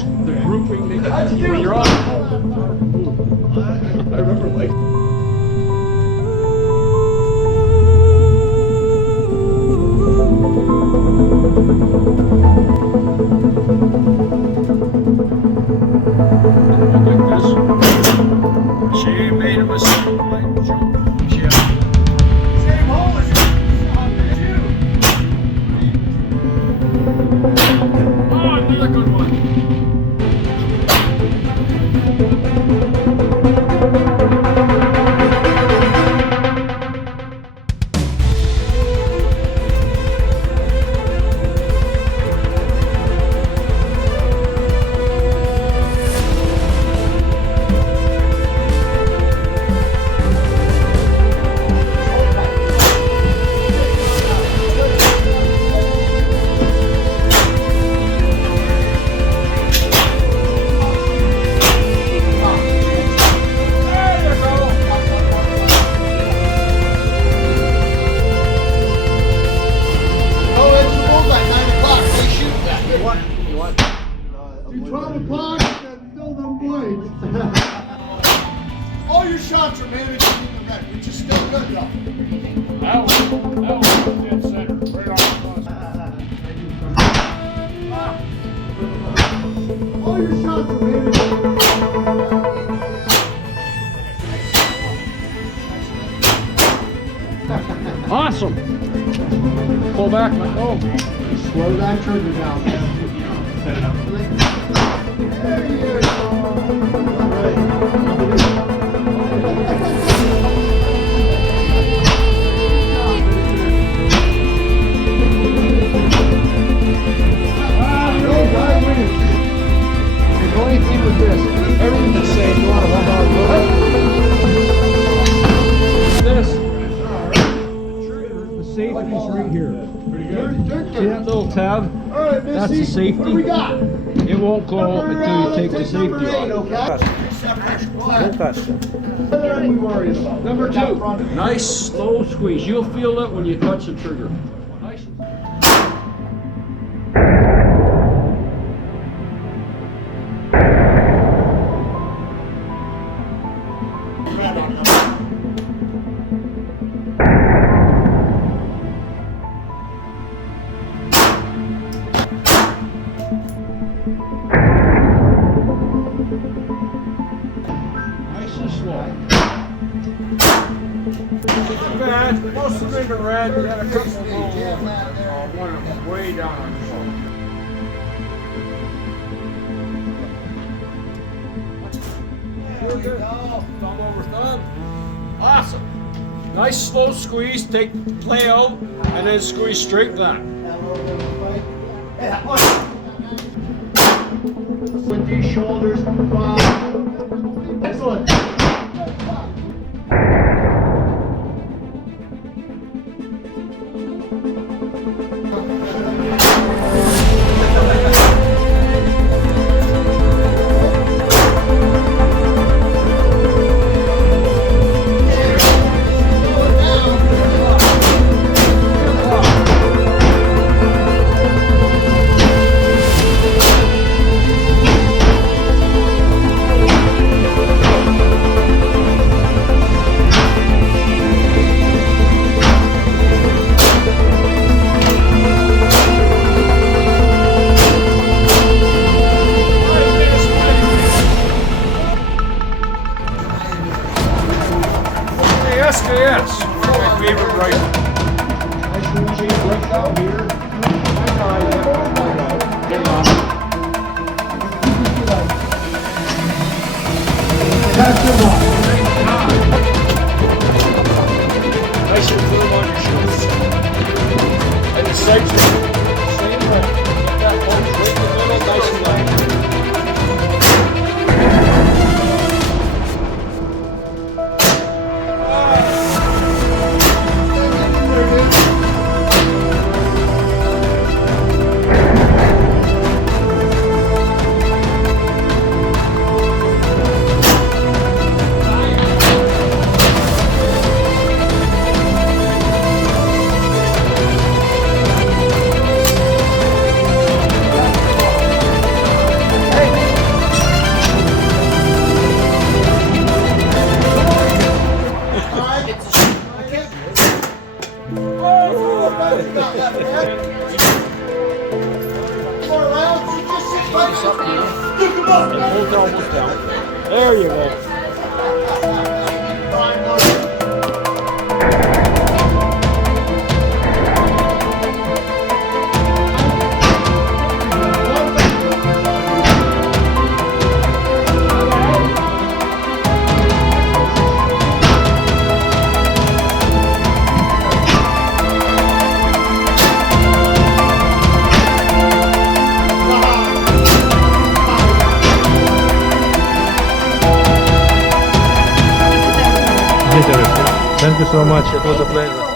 the grouping that you're on. I remember like. She made a mistake. Same hole as you. Oh, another good one. All your shots are managed in the red, which is still good though. That was dead center, right on the All your shots are managed. Awesome. Pull back, let go. Slow that trigger down. Set it up. There you go. The only thing with this, everything's the same. You want to hold on This. The safety's right here. See that little tab? Alright, That's the safety. What do we got? It won't go until you take the safety off. What are we worried about? Number two, nice slow squeeze. You'll feel it when you touch the trigger. Nice. Nice and slow. Bad. Most of them are red. We got a couple of one way down on the phone. Thumb over thumb. Awesome. Nice slow squeeze. Take play out and then squeeze straight back. With these shoulders, excellent. this up now. And pull it almost down. There you go. Thank you so much. It was a pleasure.